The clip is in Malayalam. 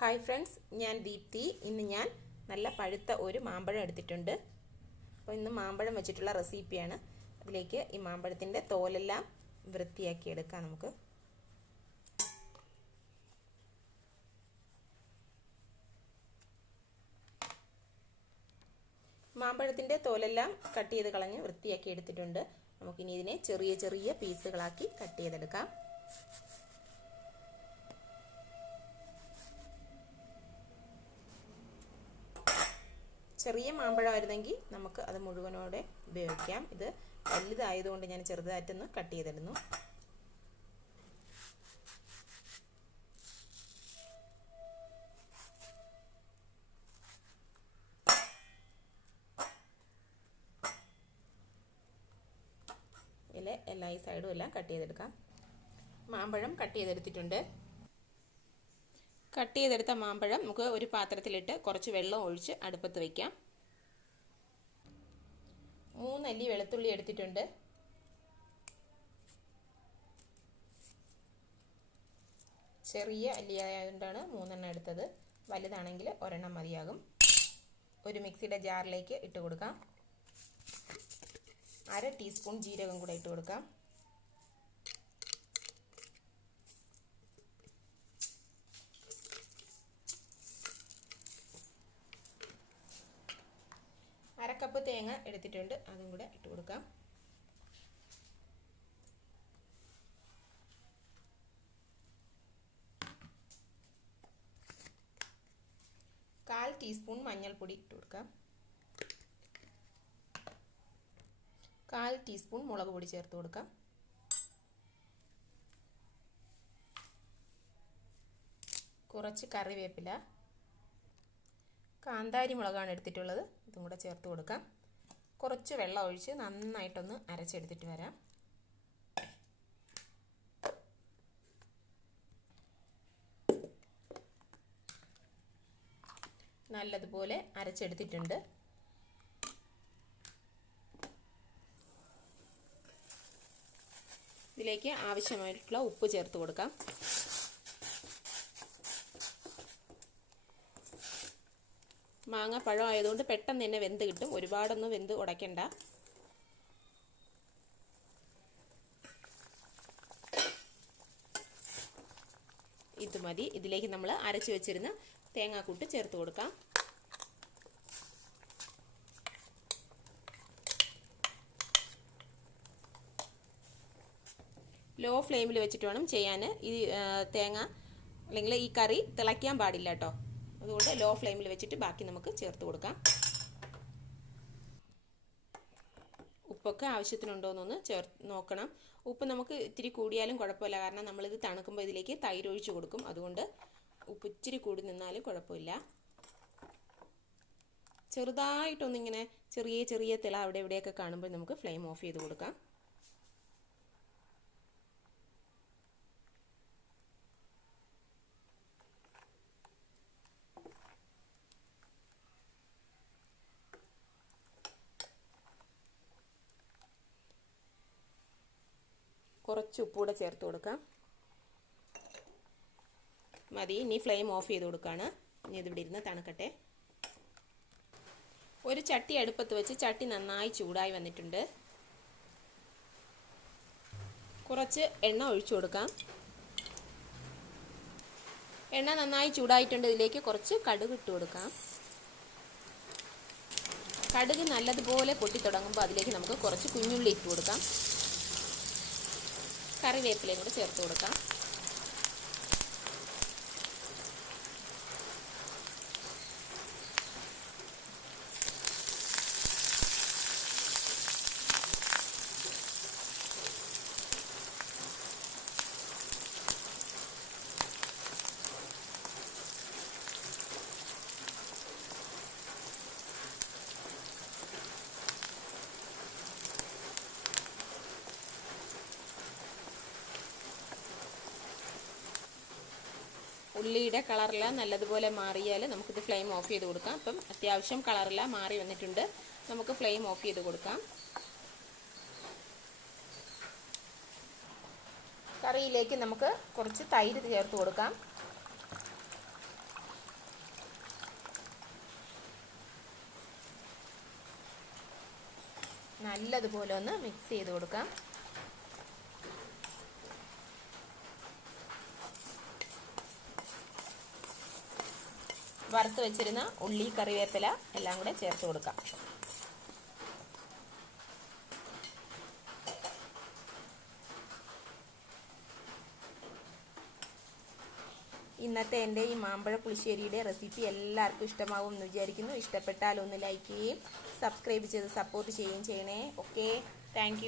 ഹായ് ഫ്രണ്ട്സ് ഞാൻ ദീപ്തി. ഇന്ന് ഞാൻ നല്ല പഴുത്ത ഒരു മാമ്പഴം എടുത്തിട്ടുണ്ട്. അപ്പോൾ ഇന്ന് മാമ്പഴം വെച്ചിട്ടുള്ള റെസിപ്പിയാണ്. അതിലേക്ക് ഈ മാമ്പഴത്തിന്റെ തോലെല്ലാം വൃത്തിയാക്കി എടുക്കാം നമുക്ക്. മാമ്പഴത്തിന്റെ തോലെല്ലാം കട്ട് ചെയ്ത് കളഞ്ഞ് വൃത്തിയാക്കി എടുത്തിട്ടുണ്ട്. നമുക്കിനി ഇതിനെ ചെറിയ ചെറിയ പീസുകളാക്കി കട്ട് ചെയ്തെടുക്കാം. ചെറിയ മാമ്പഴമായിരുന്നെങ്കിൽ നമുക്ക് അത് മുഴുവനോടെ ഉപയോഗിക്കാം. ഇത് വലുതായതുകൊണ്ട് ഞാൻ ചെറുതായിട്ടൊന്ന് കട്ട് ചെയ്തിടുന്നു. ഇതിലെ എല്ലാ ഈ സൈഡും എല്ലാം കട്ട് ചെയ്തെടുക്കാം. മാമ്പഴം കട്ട് ചെയ്തെടുത്തിട്ടുണ്ട്. കട്ട് ചെയ്തെടുത്ത മാമ്പഴം നമുക്ക് ഒരു പാത്രത്തിലിട്ട് കുറച്ച് വെള്ളം ഒഴിച്ച് അടുപ്പത്ത് വയ്ക്കാം മൂന്നല്ലി വെളുത്തുള്ളി എടുത്തിട്ടുണ്ട്. ചെറിയ അല്ലി ആയതുകൊണ്ടാണ് മൂന്നെണ്ണം എടുത്തത്. വലുതാണെങ്കിൽ ഒരെണ്ണം മതിയാകും. ഒരു മിക്സിയുടെ ജാറിലേക്ക് ഇട്ട് കൊടുക്കാം. അര ടീസ്പൂൺ ജീരകം കൂടെ ഇട്ട് കൊടുക്കാം. അരക്കപ്പ് തേങ്ങ എടുത്തിട്ടുണ്ട്. അതും കൂടെ ഇട്ട് കൊടുക്കാം. കാൽ ടീസ്പൂൺ മഞ്ഞൾപ്പൊടി ഇട്ട് കൊടുക്കാം. കാൽ ടീസ്പൂൺ മുളക് പൊടി ചേർത്ത് കൊടുക്കാം. കുറച്ച് കറിവേപ്പില. കാന്താരി മുളകാണ് എടുത്തിട്ടുള്ളത്. ഇതും കൂടെ ചേർത്ത് കൊടുക്കാം. കുറച്ച് വെള്ളം ഒഴിച്ച് നന്നായിട്ടൊന്ന് അരച്ചെടുത്തിട്ട് വരാം. നല്ലതുപോലെ അരച്ചെടുത്തിട്ടുണ്ട്. ഇതിലേക്ക് ആവശ്യമായിട്ടുള്ള ഉപ്പ് ചേർത്ത് കൊടുക്കാം. മാങ്ങ പഴം ആയതുകൊണ്ട് പെട്ടെന്ന് തന്നെ വെന്ത് കിട്ടും. ഒരുപാടൊന്നും വെന്ത് ഉടയ്ക്കണ്ട. ഇത് മതി. ഇതിലേക്ക് നമ്മൾ അരച്ച് വെച്ചിരുന്ന തേങ്ങാക്കൂട്ട് ചേർത്ത് കൊടുക്കാം. ലോ ഫ്ലെയിമിൽ വെച്ചിട്ട് വേണം ചെയ്യാൻ ഈ തേങ്ങ അല്ലെങ്കിൽ ഈ കറി തിളയ്ക്കാൻ പാടില്ല കേട്ടോ. അതുകൊണ്ട് ലോ ഫ്ലെയിമിൽ വെച്ചിട്ട് ബാക്കി നമുക്ക് ചേർത്ത് കൊടുക്കാം. ഉപ്പൊക്കെ ആവശ്യത്തിനുണ്ടോയെന്നൊന്ന് ചേർ നോക്കണം. ഉപ്പ് നമുക്ക് ഇത്തിരി കൂടിയാലും കുഴപ്പമില്ല. കാരണം നമ്മളിത് തണുക്കുമ്പോൾ ഇതിലേക്ക് തൈര് ഒഴിച്ച് കൊടുക്കും. അതുകൊണ്ട് ഉപ്പ് ഇച്ചിരി കൂടി നിന്നാലും കുഴപ്പമില്ല. ചെറുതായിട്ടൊന്നിങ്ങനെ ചെറിയ ചെറിയ തിള അവിടെ ഇവിടെയൊക്കെ കാണുമ്പോൾ നമുക്ക് ഫ്ലെയിം ഓഫ് ചെയ്ത് കൊടുക്കാം. കുറച്ച് ഉപ്പൂടെ ചേർത്ത് കൊടുക്കാം. മതി ഇനി ഫ്ലെയിം ഓഫ് ചെയ്ത് കൊടുക്കുകയാണ് ഇനി ഇതിവിടെ ഇരുന്ന് തണുക്കട്ടെ. ഒരു ചട്ടി അടുപ്പത്ത് വെച്ച് ചട്ടി നന്നായി ചൂടായി വന്നിട്ടുണ്ട്. കുറച്ച് എണ്ണ ഒഴിച്ചു കൊടുക്കാം. എണ്ണ നന്നായി ചൂടായിട്ടുണ്ട്. ഇതിലേക്ക് കുറച്ച് കടുക് ഇട്ട് കൊടുക്കാം. കടുക് നല്ലതുപോലെ പൊട്ടി തുടങ്ങുമ്പോൾ അതിലേക്ക് നമുക്ക് കുറച്ച് കുഞ്ഞുള്ളി ഇട്ട് കൊടുക്കാം. കറിവേപ്പിലയും കൂടെ ചേർത്ത് കൊടുക്കാം. ഉള്ളിയുടെ കളറെല്ലാം നല്ലതുപോലെ മാറിയാൽ നമുക്കിത് ഫ്ലെയിം ഓഫ് ചെയ്ത് കൊടുക്കാം. അപ്പം അത്യാവശ്യം കളറെല്ലാം മാറി വന്നിട്ടുണ്ട്. നമുക്ക് ഫ്ലെയിം ഓഫ് ചെയ്ത് കൊടുക്കാം. കറിയിലേക്ക് നമുക്ക് കുറച്ച് തൈര് ചേർത്ത് കൊടുക്കാം. നല്ലതുപോലെ ഒന്ന് മിക്സ് ചെയ്ത് കൊടുക്കാം. വറുത്ത് വെച്ചിരുന്ന ഉള്ളി കറിവേപ്പില എല്ലാം കൂടെ ചേർത്ത് കൊടുക്കാം. ഇന്നത്തെ എന്റെ ഈ മാമ്പഴ പുളിശ്ശേരിയുടെ റെസിപ്പി എല്ലാവർക്കും ഇഷ്ടമാവും എന്ന് വിചാരിക്കുന്നു. ഇഷ്ടപ്പെട്ടാൽ ഒന്ന് ലൈക്ക് ചെയ്യുകയും സബ്സ്ക്രൈബ് ചെയ്ത് സപ്പോർട്ട് ചെയ്യുകയും ചെയ്യണേ. ഓക്കെ. താങ്ക്